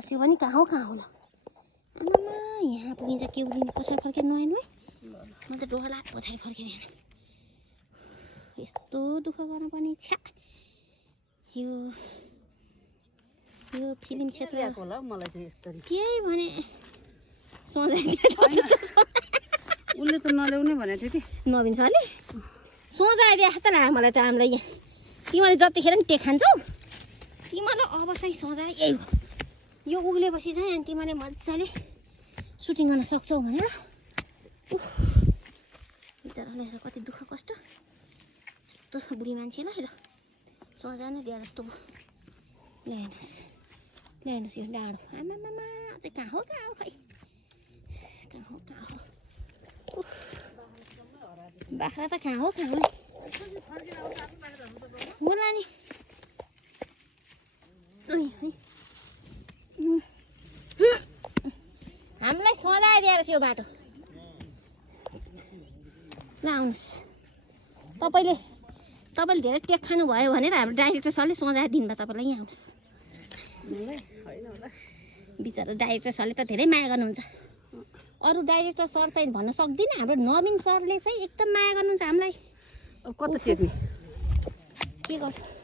बस्यो भने कहाँ हो ल आमामा यहाँ पुगिन्छ के उठिन्छ पछाडि फर्केर नआइनु है म त डर लाग्यो पछाडि फर्केर हेर्न यस्तो दुःख गर्न पनि छ्या यो फिल्म क्षेत्र होला मलाई चाहिँ यस्तरी केही भने सोझै उसले त नल्याउने भनेको थियो कि नवीन सरले सोझाइदिए त लाग्यो मलाई त हामीलाई यहाँ तिमीले जतिखेर नि टेक खान्छौ तिमीलाई अब चाहिँ सोझाइ यही हो यो उग्लेपछि चाहिँ अनि तिमीले मजाले सुटिङ गर्न सक्छौ भनेर बिचराले कति दुःख कष्ट यस्तो बुढी मान्छेलाई ल सोझा नै दिए जस्तो ल्याउनुहोस् यो डाँडो आमामामा चाहिँ कहाँ हो खै कहाँ हो बाख्रा त कहाँ हो होला नि हामीलाई सोधाइदिएर यो बाटो ल आउनुहोस् तपाईँले धेरै टेक खानुभयो भनेर हाम्रो डाइरेक्टर सरले सोधाइदिनु भयो तपाईँलाई यहाँ आउनुहोस् बिचरा डाइरेक्टर सरले त धेरै माया गर्नुहुन्छ अरू डाइरेक्टर सर चाहिँ भन्न सक्दिनँ हाम्रो नवीन सरले चाहिँ एकदम माया गर्नुहुन्छ हामीलाई अब कता टेक्ने के गर्नु